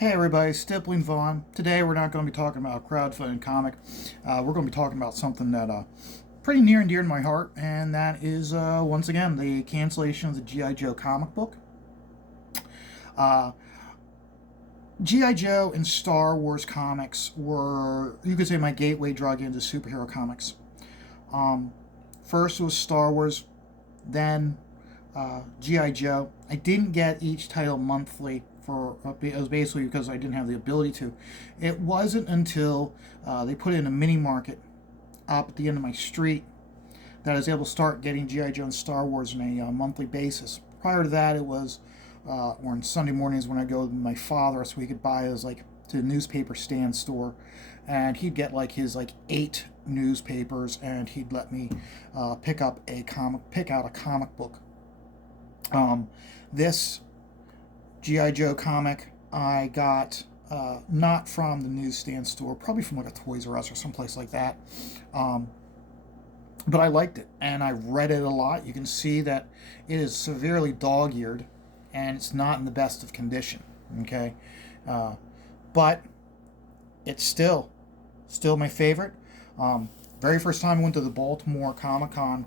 Hey everybody, Stippling Vaughn. Today we're not going to be talking about a crowdfunding comic. We're going to be talking about something that pretty near and dear to my heart, and that is once again the cancellation of the G.I. Joe comic book. Uh, G.I. Joe and Star Wars comics were, you could say, my gateway drug into superhero comics. Um, First was Star Wars, then G.I. Joe. I didn't get each title monthly it was basically because I didn't have the ability to. It wasn't until they put in a mini market up at the end of my street that I was able to start getting G.I. Joe and Star Wars on a monthly basis. Prior to that, it was or on Sunday mornings when I go with my father so he could buy us like to the newspaper stand store, and he'd get like his like 8 newspapers, and he'd let me pick out a comic book. This G.I. Joe comic I got not from the newsstand store, probably from like a Toys R Us or someplace like that. But I liked it, and I read it a lot. You can see that it is severely dog-eared, and it's not in the best of condition. Okay, but it's still my favorite. Very first time I went to the Baltimore Comic Con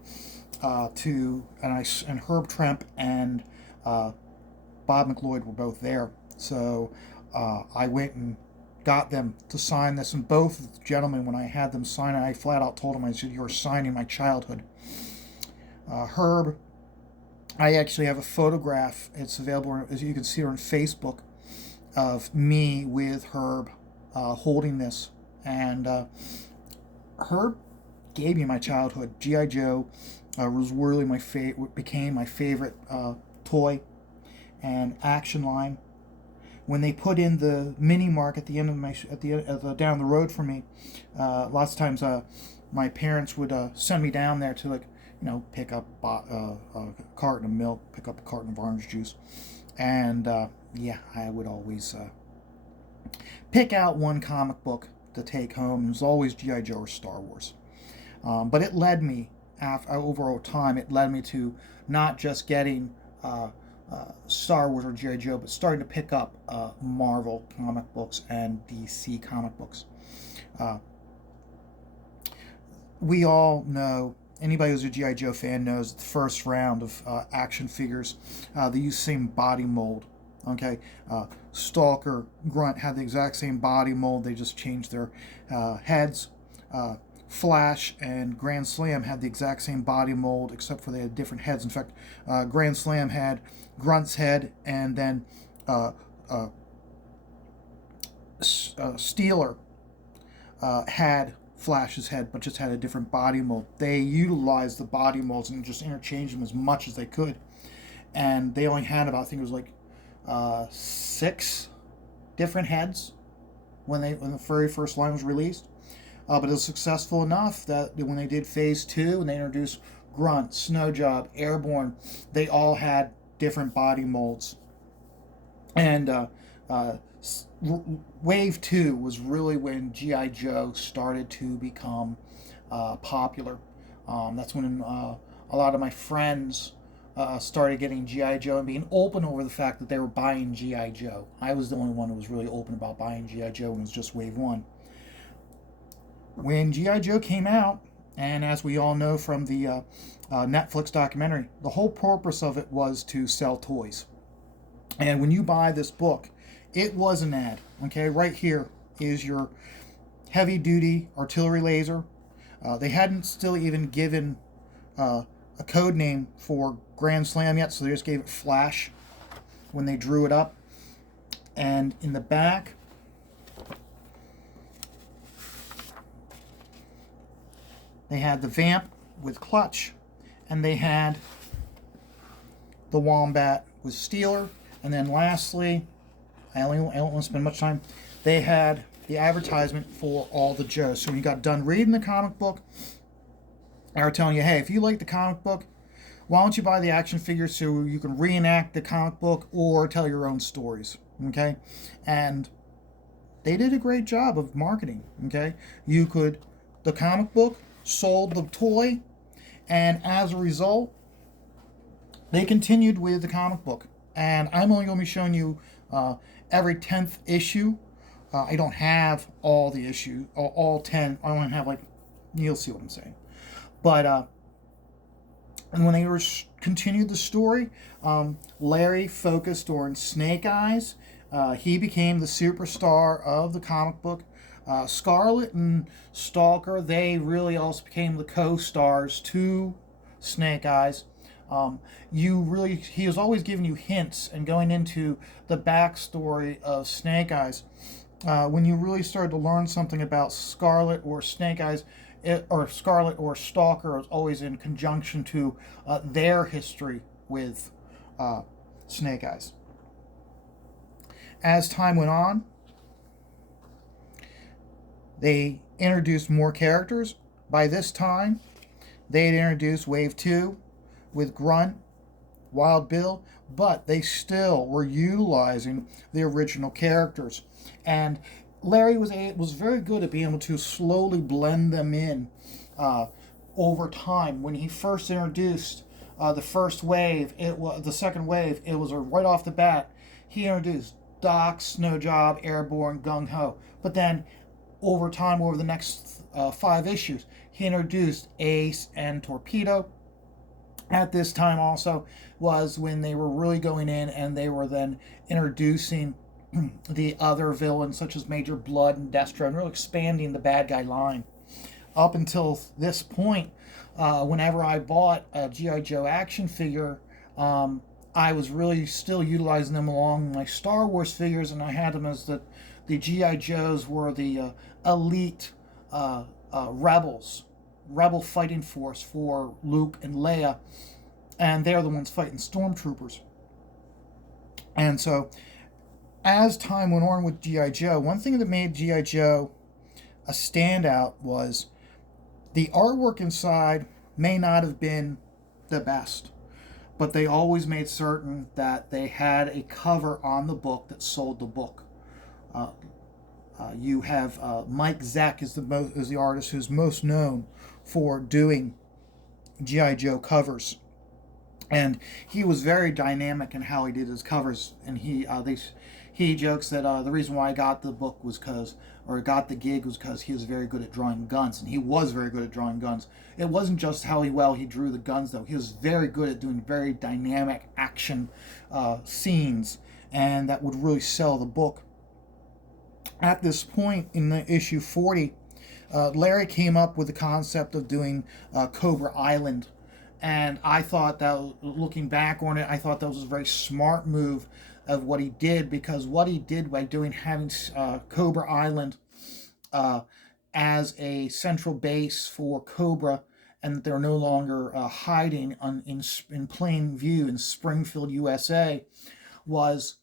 and Herb Trimpe and Bob McLeod were both there. So I went and got them to sign this. And both gentlemen, when I had them sign it, I flat out told them, I said, "You're signing my childhood." Herb, I actually have a photograph. It's available, as you can see, on Facebook, of me with Herb holding this. And Herb gave me my childhood. G.I. Joe was really became my favorite toy and action line. When they put in the mini mark at the end of down the road from me, lots of times my parents would send me down there to pick up a carton of milk, pick up a carton of orange juice, and I would always pick out one comic book to take home. It was always G.I. Joe or Star Wars, but it led me over time. It led me to not just getting Star Wars or G.I. Joe, but starting to pick up Marvel comic books and DC comic books. We all know, anybody who's a G.I. Joe fan knows that the first round of action figures, they use the same body mold. Okay, Stalker, Grunt had the exact same body mold, they just changed their heads. Flash and Grand Slam had the exact same body mold, except for they had different heads. In fact, Grand Slam had Grunt's head, and then Steeler had Flash's head, but just had a different body mold. They utilized the body molds and just interchanged them as much as they could. And they only had about, I think it was like 6 different heads when the very first line was released. But it was successful enough that when they did Phase 2 and they introduced Grunt, Snowjob, Airborne, they all had different body molds. And Wave 2 was really when G.I. Joe started to become popular. That's when a lot of my friends started getting G.I. Joe and being open over the fact that they were buying G.I. Joe. I was the only one who was really open about buying G.I. Joe when it was just Wave 1. When G.I. Joe came out, and as we all know from the Netflix documentary, the whole purpose of it was to sell toys. And when you buy this book, it was an ad. Okay, right here is your heavy-duty artillery laser. They hadn't still even given a code name for Grand Slam yet, so they just gave it Flash when they drew it up. And in the back, they had the Vamp with Clutch, and they had the Wombat with Steeler, and then lastly, I don't want to spend much time, they had the advertisement for all the Joes. So when you got done reading the comic book, they were telling you, hey, if you like the comic book, why don't you buy the action figures so you can reenact the comic book or tell your own stories, okay? And they did a great job of marketing, okay? The comic book sold the toy, and as a result, they continued with the comic book. And I'm only going to be showing you every 10th issue. I don't have all the issues, all 10. I only have like, you'll see what I'm saying. But and when they continued the story, Larry focused on Snake Eyes. He became the superstar of the comic book. Scarlet and Stalker, they really also became the co-stars to Snake Eyes. He was always giving you hints and going into the backstory of Snake Eyes. When you really started to learn something about Scarlet or Snake Eyes, or Scarlet or Stalker, is always in conjunction to their history with Snake Eyes. As time went on, they introduced more characters. By this time, they had introduced Wave 2 with Grunt, Wild Bill, but they still were utilizing the original characters. And Larry was very good at being able to slowly blend them in over time. When he first introduced the first wave, the second wave, it was right off the bat. He introduced Doc, Snow Job, Airborne, Gung Ho. But then over time, over the next 5 issues, he introduced Ace and Torpedo. At this time also was when they were really going in and they were then introducing the other villains such as Major Blood and Destro and really expanding the bad guy line. Up until this point, whenever I bought a G.I. Joe action figure, I was really still utilizing them along my Star Wars figures, and I had them as the G.I. Joes were the elite rebel fighting force for Luke and Leia, and they're the ones fighting stormtroopers. And so, as time went on with G.I. Joe, one thing that made G.I. Joe a standout was the artwork inside may not have been the best, but they always made certain that they had a cover on the book that sold the book. You have Mike Zeck is the artist who's most known for doing G.I. Joe covers, and he was very dynamic in how he did his covers. And he jokes that the reason why I got the book was got the gig was because he was very good at drawing guns, and he was very good at drawing guns. It wasn't just how well he drew the guns, though. He was very good at doing very dynamic action scenes, and that would really sell the book. At this point in the issue 40, Larry came up with the concept of doing Cobra Island. And I thought that, looking back on it, I thought that was a very smart move of what he did, because what he did by having Cobra Island as a central base for Cobra, and that they're no longer hiding in plain view in Springfield, USA, was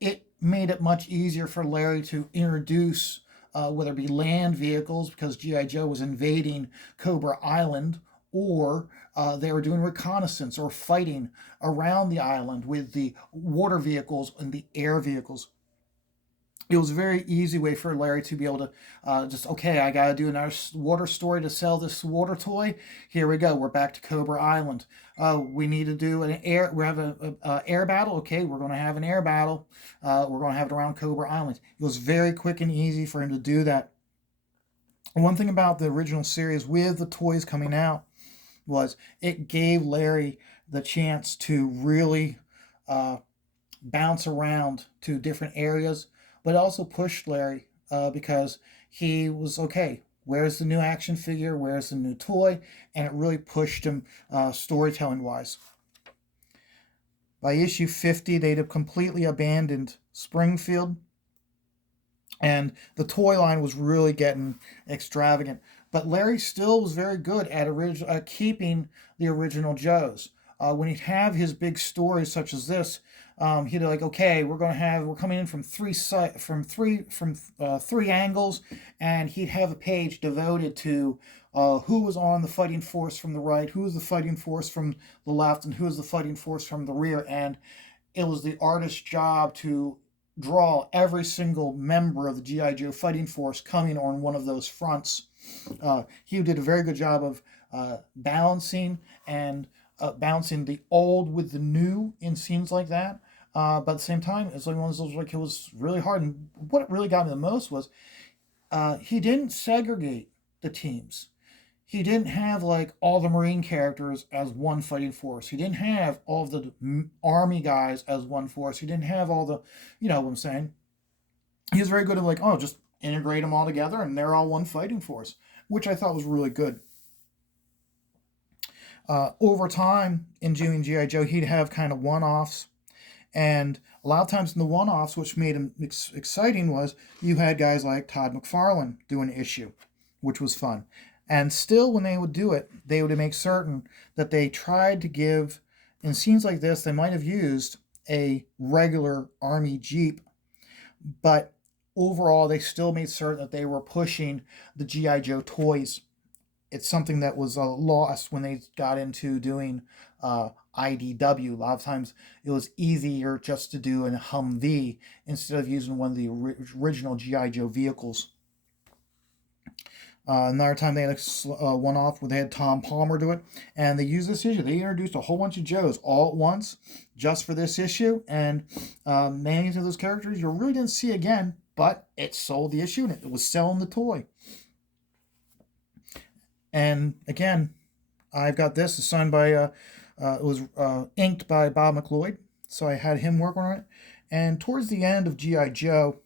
it made it much easier for Larry to introduce whether it be land vehicles, because G.I. Joe was invading Cobra Island, or they were doing reconnaissance or fighting around the island with the water vehicles and the air vehicles. It was a very easy way for Larry to be able to I got to do another water story to sell this water toy. Here we go. We're back to Cobra Island. We need to do we have an air battle. Okay, we're going to have an air battle. We're going to have it around Cobra Island. It was very quick and easy for him to do that. One thing about the original series with the toys coming out was it gave Larry the chance to really bounce around to different areas, but it also pushed Larry because he was, okay, where's the new action figure? Where's the new toy? And it really pushed him storytelling wise. By issue 50, they'd have completely abandoned Springfield, and the toy line was really getting extravagant. But Larry still was very good at keeping the original Joes. When he'd have his big stories such as this, he'd be like, okay, we're coming in from three angles, and he'd have a page devoted to who was on the fighting force from the right, who was the fighting force from the left, and who was the fighting force from the rear. And it was the artist's job to draw every single member of the G.I. Joe fighting force coming on one of those fronts. He did a very good job of balancing the old with the new in scenes like that. But at the same time, it's like one of those like it was really hard. And what really got me the most was he didn't segregate the teams. He didn't have like all the Marine characters as one fighting force. He didn't have all of the Army guys as one force. He didn't have all the, you know what I'm saying. He was very good at like, oh, just integrate them all together and they're all one fighting force, which I thought was really good. Over time in doing GI Joe, he'd have kind of one-offs, and a lot of times in the one-offs, which made him exciting, was you had guys like Todd McFarlane do an issue, which was fun. And still, when they would do it, they would make certain that they tried to give, in scenes like this, they might have used a regular Army Jeep, but overall, they still made certain that they were pushing the G.I. Joe toys. It's something that was lost when they got into doing IDW. A lot of times it was easier just to do an Humvee instead of using one of the original G.I. Joe vehicles. Another time they had one off where they had Tom Palmer do it, and they used this issue. They introduced a whole bunch of Joes all at once just for this issue, and many of those characters you really didn't see again, but it sold the issue and it was selling the toy. And again, I've got this signed by, it was inked by Bob McLeod, so I had him work on it. And towards the end of G.I. Joe,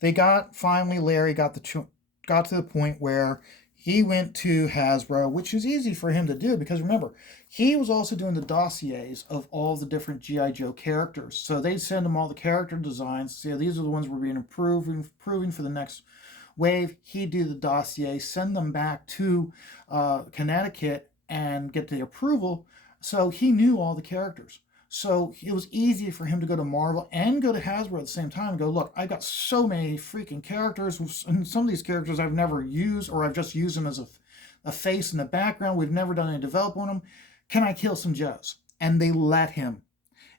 Larry got to the point where he went to Hasbro, which was easy for him to do because remember, he was also doing the dossiers of all the different G.I. Joe characters. So they'd send him all the character designs, say these are the ones we're being improving for the next wave. He'd do the dossier, send them back to Connecticut and get the approval. So he knew all the characters. So it was easy for him to go to Marvel and go to Hasbro at the same time and go, look, I've got so many freaking characters. And some of these characters I've never used, or I've just used them as a face in the background. We've never done any development on them. Can I kill some Joes? And they let him.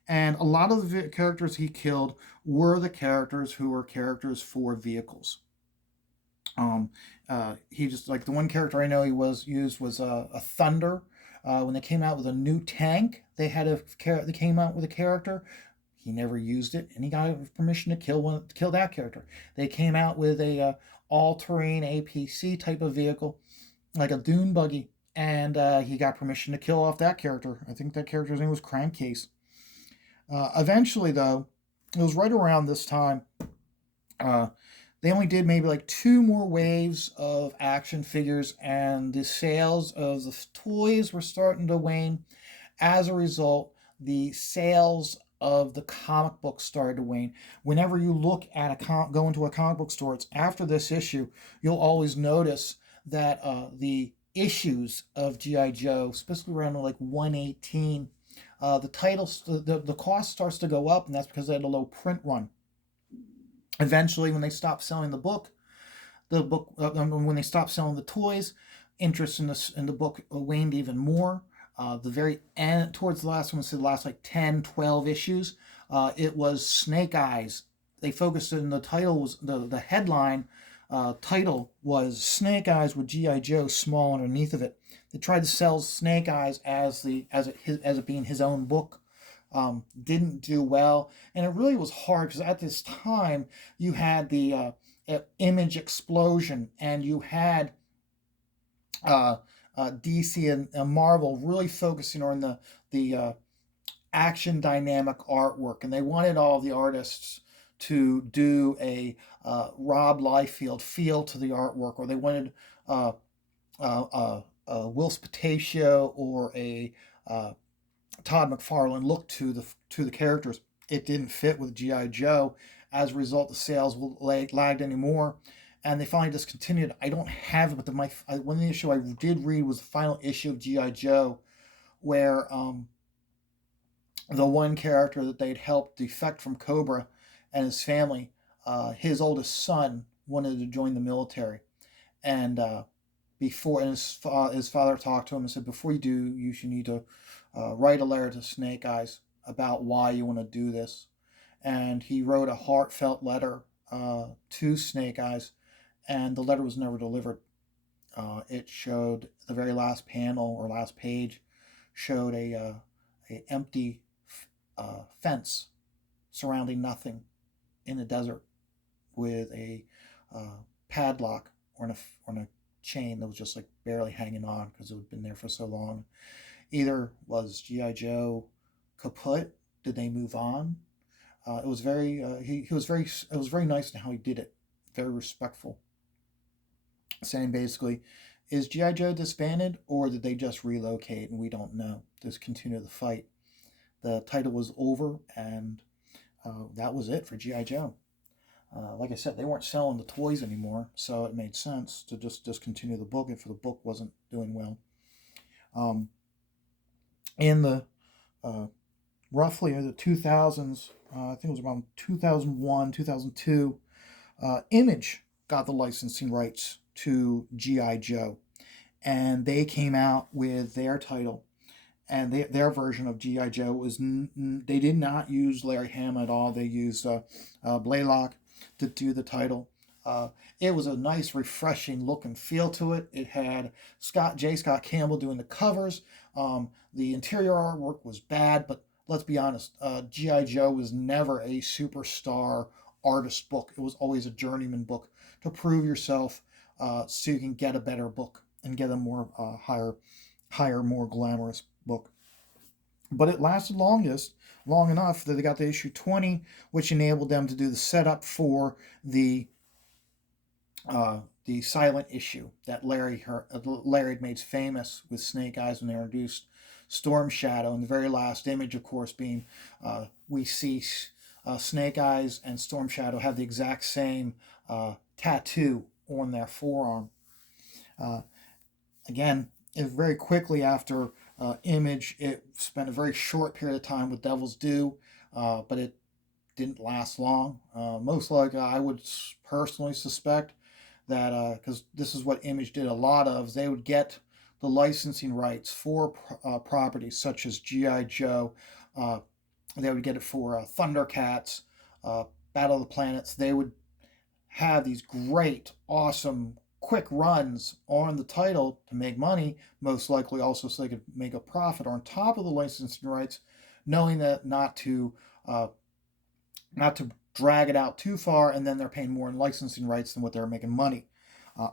And a lot of the characters he killed were the characters who were characters for vehicles. He just like the one character I know he was used was a Thunder. When they came out with a new tank, they came out with a character. He never used it, and he got permission to kill that character. They came out with a all-terrain APC type of vehicle, like a dune buggy, and he got permission to kill off that character. I think that character's name was Crankcase. Eventually, though, it was right around this time. They only did maybe like 2 more waves of action figures, and the sales of the toys were starting to wane. As a result, the sales of the comic books started to wane. Whenever you look at go into a comic book store, it's after this issue, you'll always notice that the issues of G.I. Joe, especially around like 118, the cost starts to go up, and that's because they had a low print run. Eventually, when they stopped selling when they stopped selling the toys, interest in the book waned even more. The very end, towards the last one, the last like 10, 12 issues, it was Snake Eyes. They focused in the title was the headline title was Snake Eyes with G.I. Joe small underneath of it. They tried to sell Snake Eyes as it being his own book. Didn't do well, and it really was hard because at this time you had the Image explosion, and you had DC and Marvel really focusing on the action dynamic artwork, and they wanted all the artists to do a Rob Liefeld feel to the artwork, or they wanted Will Spataccio or a Todd McFarlane look to the characters. It didn't fit with G.I. Joe. As a result, the sales lagged anymore, and they finally discontinued. I don't have it, but one of the issue I did read was the final issue of G.I. Joe, where the one character that they'd helped defect from Cobra and his family, his oldest son wanted to join the military, and his father talked to him and said, before you do, you should need to write a letter to Snake Eyes about why you want to do this. And he wrote a heartfelt letter to Snake Eyes, and the letter was never delivered. It showed the very last panel or last page showed a empty fence surrounding nothing in the desert with a padlock on a chain that was just like barely hanging on because it had been there for so long. Either was GI Joe kaput? Did they move on? It was very he was very it was very nice in how he did it, very respectful, saying basically, is GI Joe disbanded or did they just relocate and we don't know? Just continue the fight. The title was over, and that was it for GI Joe. Like I said, they weren't selling the toys anymore, so it made sense to just discontinue the book if the book wasn't doing well. Um, in the uh, roughly in the 2000s, I think it was around 2001, 2002, Image got the licensing rights to G.I. Joe, and they came out with their title. And their version of G.I. Joe was, they did not use Larry Hama at all. They used Blaylock to do the title. It was a nice, refreshing look and feel to it. It had Scott Campbell doing the covers. The interior artwork was bad, but let's be honest, G.I. Joe was never a superstar artist book. It was always a journeyman book to prove yourself, so you can get a better book and get a more higher, more glamorous book. But it lasted long enough that they got to issue 20, which enabled them to do the setup for the silent issue that Larry had made famous with Snake Eyes when they introduced Storm Shadow. And the very last image, of course, being we see Snake Eyes and Storm Shadow have the exact same tattoo on their forearm. Again, very quickly after Image, it spent a very short period of time with Devil's Due, but it didn't last long. Most likely, I would personally suspect that because this is what Image did a lot of, they would get the licensing rights for properties such as G.I. Joe. They would get it for Thundercats, Battle of the Planets. They would have these great, awesome, quick runs on the title to make money, most likely also so they could make a profit on top of the licensing rights, knowing that not to drag it out too far, and then they're paying more in licensing rights than what they're making money.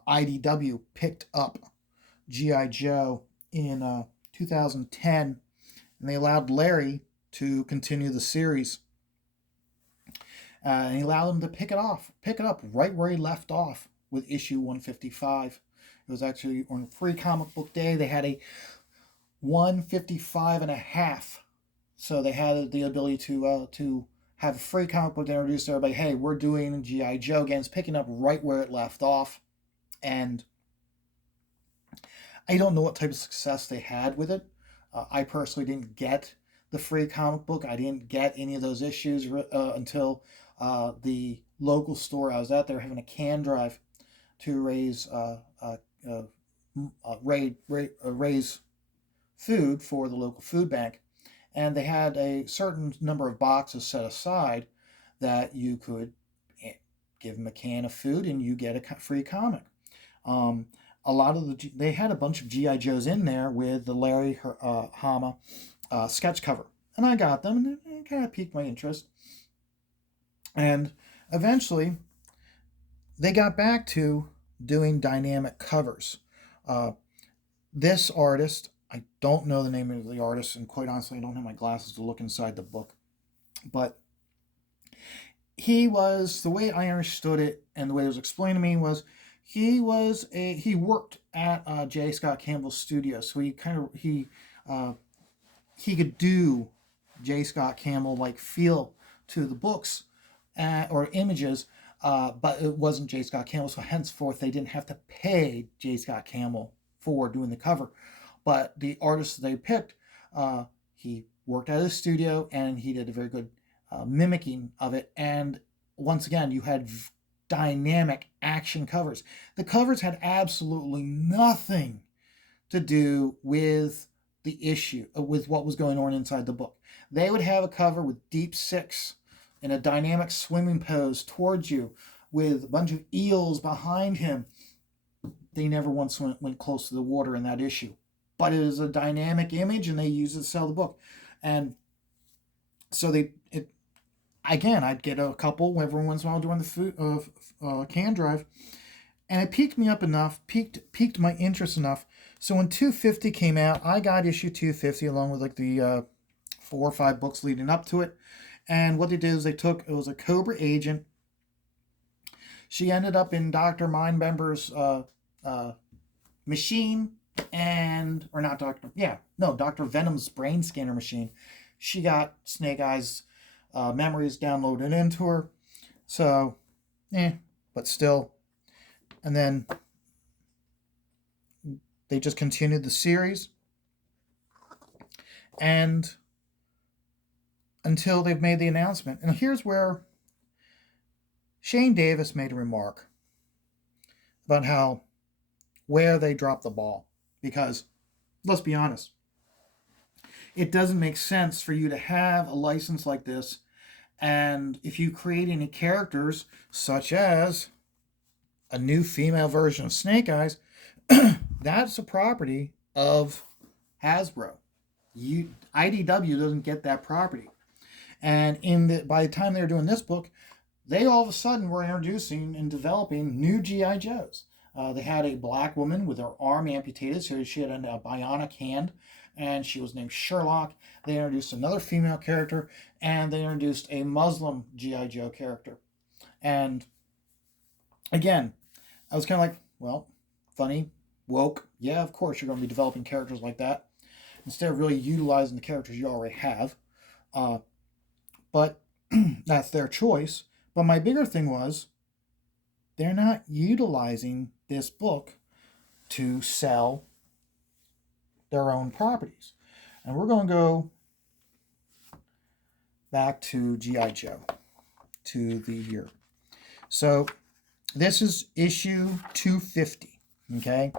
IDW picked up G.I. Joe in 2010, and they allowed Larry to continue the series. And he allowed him to pick it up right where he left off with issue 155. It was actually on Free Comic Book Day. They had a 155 and a half, so they had the ability to have a free comic book to introduce everybody. Hey, we're doing G.I. Joe again. It's picking up right where it left off, and I don't know what type of success they had with it. I personally didn't get the free comic book. I didn't get any of those issues until the local store I was at. They were having a can drive to raise food for the local food bank, and they had a certain number of boxes set aside that you could give them a can of food and you get a free comic. A lot of they had a bunch of GI Joes in there with the Larry Hama sketch cover, and I got them, and it kind of piqued my interest. And eventually, they got back to doing dynamic covers. This artist, I don't know the name of the artist, and quite honestly, I don't have my glasses to look inside the book. But he was, the way I understood it and the way it was explained to me was, he worked at J. Scott Campbell's studio, so he could do J. Scott Campbell like feel to the books or images, but it wasn't J. Scott Campbell, so henceforth they didn't have to pay J. Scott Campbell for doing the cover. But the artist they picked, he worked at his studio and he did a very good mimicking of it. And once again, you had dynamic action covers. The covers had absolutely nothing to do with the issue, with what was going on inside the book. They would have a cover with Deep Six in a dynamic swimming pose towards you with a bunch of eels behind him. They never once went close to the water in that issue. But it is a dynamic image and they use it to sell the book. And so again, I'd get a couple every once in a while during the can drive, and it piqued me up enough, piqued my interest enough. So when 250 came out, I got issue 250 along with like the 4 or 5 books leading up to it. And what they did is it was a Cobra agent. She ended up in Dr. Mindbember's machine, or not Dr. Venom's brain scanner machine. She got Snake Eyes memories downloaded into her. So, but still. And then they just continued the series. And until they've made the announcement. And here's where Shane Davis made a remark about where they dropped the ball. Because, let's be honest, it doesn't make sense for you to have a license like this, and if you create any characters, such as a new female version of Snake Eyes, that's a property of Hasbro. IDW doesn't get that property. And by the time they were doing this book, they all of a sudden were introducing and developing new G.I. Joes. They had a black woman with her arm amputated, so she had a bionic hand, and she was named Sherlock. They introduced another female character, and they introduced a Muslim G.I. Joe character. And again, I was kind of like, well, funny, woke. Yeah, of course you're going to be developing characters like that instead of really utilizing the characters you already have. But that's their choice. But my bigger thing was they're not utilizing this book to sell their own properties. And we're going to go back to G.I. Joe, to the year. So this is issue 250, okay?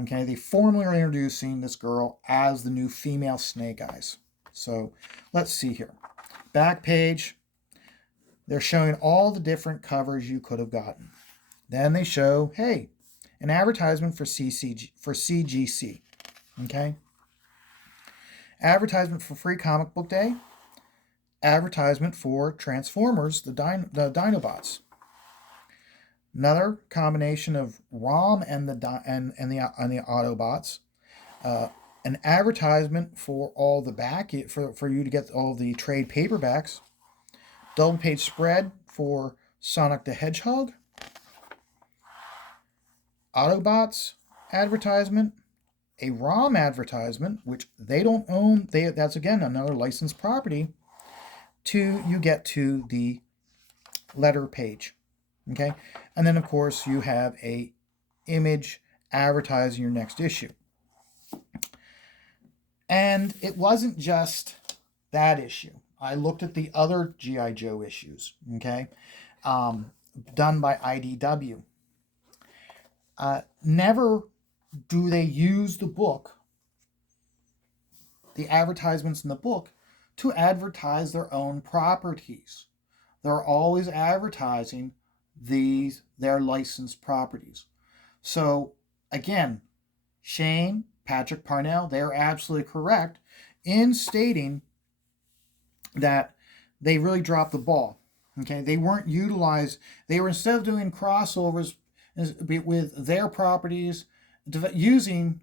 Okay, they formally are introducing this girl as the new female Snake Eyes. So let's see here. Back page, they're showing all the different covers you could have gotten. Then they show, hey, an advertisement for CGC. Okay? Advertisement for Free Comic Book Day. Advertisement for Transformers, the Dinobots. Another combination of ROM and the Autobots. An advertisement for all the for you to get all the trade paperbacks. Double page spread for Sonic the Hedgehog. Autobots advertisement. A ROM advertisement, which they don't own. That's again another licensed property. You get to the letter page. Okay, and then of course you have a image advertising your next issue. And it wasn't just that issue. I looked at the other G.I. Joe issues, okay, done by IDW. Never do they use the book, the advertisements in the book, to advertise their own properties. They're always advertising their licensed properties. So again, Shane, Patrick Parnell, they're absolutely correct in stating that they really dropped the ball. Okay, they weren't utilized. They were, instead of doing crossovers with their properties, using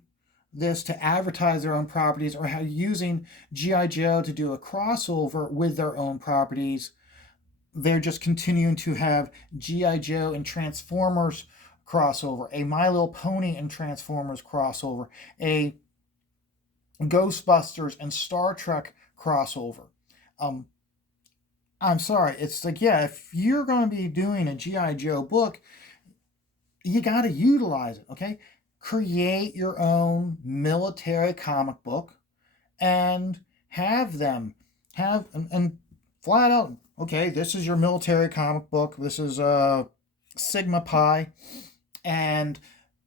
this to advertise their own properties, or using G.I. Joe to do a crossover with their own properties. They're just continuing to have G.I. Joe and Transformers crossover, a My Little Pony and Transformers crossover, a Ghostbusters and Star Trek crossover. I'm sorry, it's like, yeah, if you're going to be doing a G.I. Joe book, you got to utilize it, okay? Create your own military comic book and have them and flat out, okay, this is your military comic book. This is Sigma Pi, and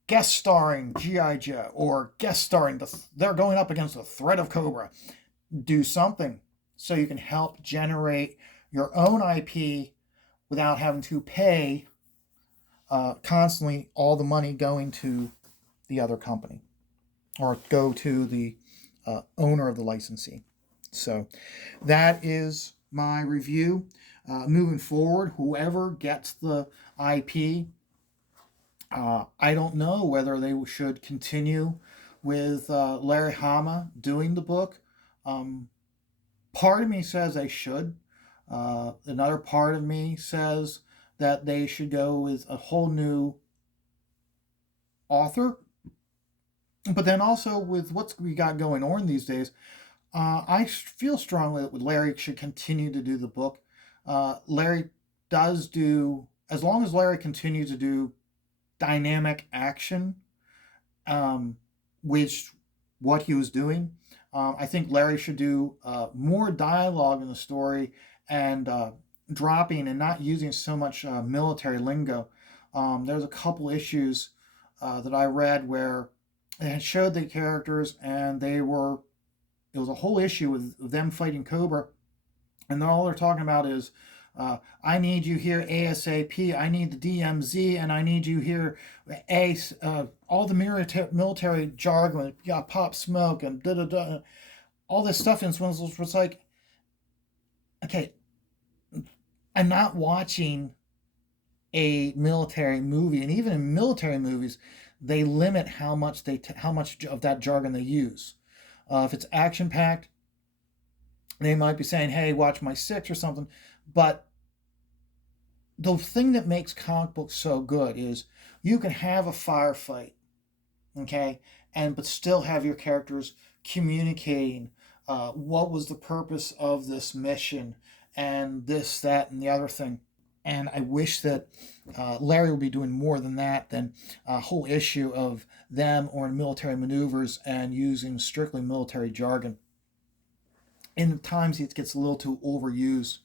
guest starring G.I. Joe, or guest starring, they're going up against the threat of Cobra. Do something so you can help generate your own IP without having to pay constantly all the money going to the other company, or go to the owner of the licensee. So that is my review moving forward, whoever gets the IP, I don't know whether they should continue with Larry Hama doing the book. Um, Part of me says they should. Another part of me says that they should go with a whole new author. But then also with what we got going on these days, I feel strongly that Larry should continue to do the book. Larry does do, as long as Larry continues to do dynamic action, um, which what he was doing. I think Larry should do more dialogue in the story and dropping and not using so much military lingo. There's a couple issues that I read where it showed the characters and they were, it was a whole issue with them fighting Cobra, and all they're talking about is I need you here ASAP. I need the DMZ, and I need you here ACE. All the military jargon, you got pop smoke and da da da, all this stuff. And it's like, okay, I'm not watching a military movie, and even in military movies, they limit how much how much of that jargon they use. If it's action packed, they might be saying, "Hey, watch my six" or something, but the thing that makes comic books so good is you can have a firefight, okay, and but still have your characters communicating what was the purpose of this mission and this, that, and the other thing. And I wish that Larry would be doing more than that, than a whole issue of them or in military maneuvers and using strictly military jargon. In times it gets a little too overused,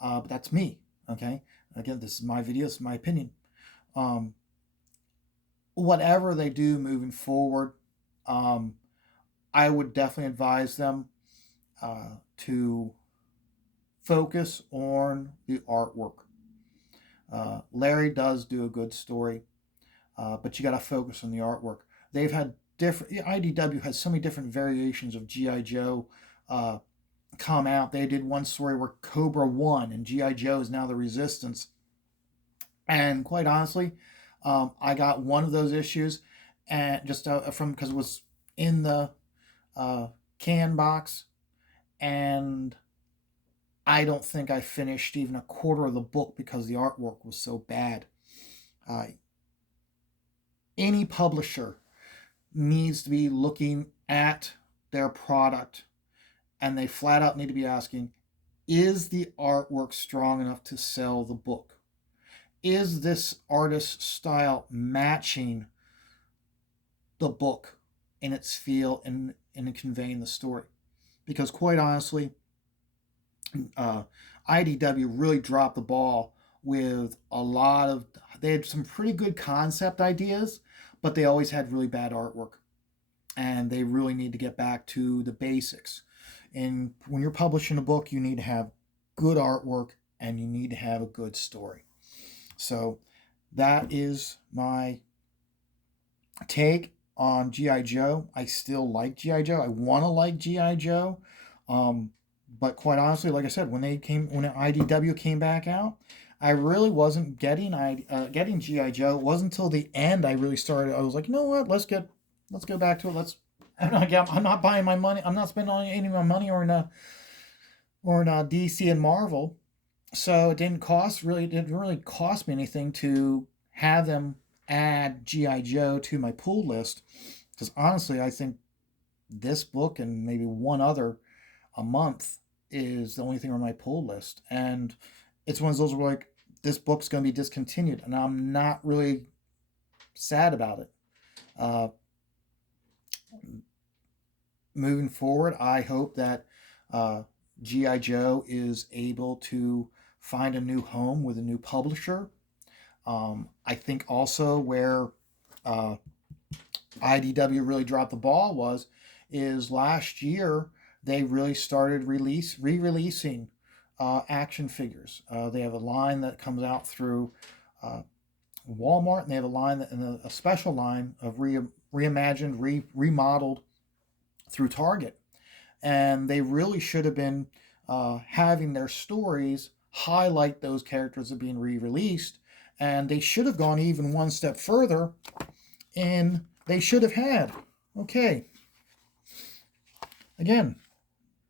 but that's me, okay? Again, this is my video, this is my opinion. Um, Whatever they do moving forward, um, I would definitely advise them to focus on the artwork. Larry does do a good story, but you got to focus on the artwork. They've had different, IDW has so many different variations of G.I. Joe come out. They did one story where Cobra won and G.I. Joe is now the Resistance. And quite honestly, I got one of those issues and just from, because it was in the can box, and I don't think I finished even a quarter of the book because the artwork was so bad. Any publisher needs to be looking at their product, and they flat out need to be asking, is the artwork strong enough to sell the book? Is this artist's style matching the book in its feel and in conveying the story? Because quite honestly, IDW really dropped the ball with a lot of, they had some pretty good concept ideas, but they always had really bad artwork. And they really need to get back to the basics. And when you're publishing a book, you need to have good artwork and you need to have a good story. So that is my take on G.I. Joe. I still like G.I. Joe. I want to like G.I. Joe. But quite honestly, like I said, when IDW came back out, I really wasn't getting G.I. Joe. It wasn't until the end I really started. I was like, you know what? Let's go back to it. I'm not buying my money. I'm not spending any of my money or in DC and Marvel. So it didn't really cost me anything to have them add G.I. Joe to my pull list. Because honestly, I think this book and maybe one other a month is the only thing on my pull list. And it's one of those where like, this book's going to be discontinued. And I'm not really sad about it. Moving forward, I hope that G.I. Joe is able to find a new home with a new publisher. I think also where IDW really dropped the ball is last year they really started re-releasing action figures. They have a line that comes out through Walmart, and they have a line a special line of reimagined, remodeled through Target. And they really should have been having their stories highlight those characters that are being re-released. And they should have gone even one step further, and they should have had, okay, again,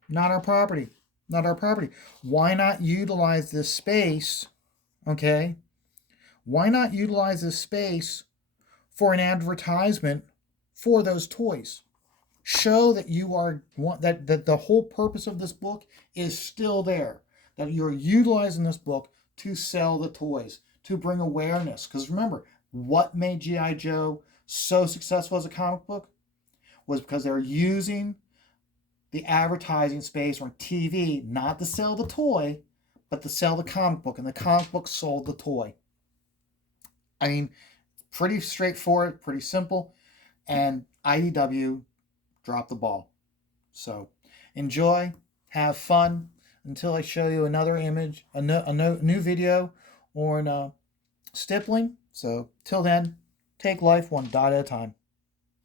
not our property. Not our property. Why not utilize this space? Okay. Why not utilize this space for an advertisement for those toys? Show that you are that the whole purpose of this book is still there. That you're utilizing this book to sell the toys, to bring awareness. Because remember, what made G.I. Joe so successful as a comic book was because they're using the advertising space on TV, not to sell the toy, but to sell the comic book, and the comic book sold the toy. I mean, pretty straightforward, pretty simple, and IDW dropped the ball. So enjoy, have fun, until I show you another image, a new video on stippling. So till then, take life one dot at a time.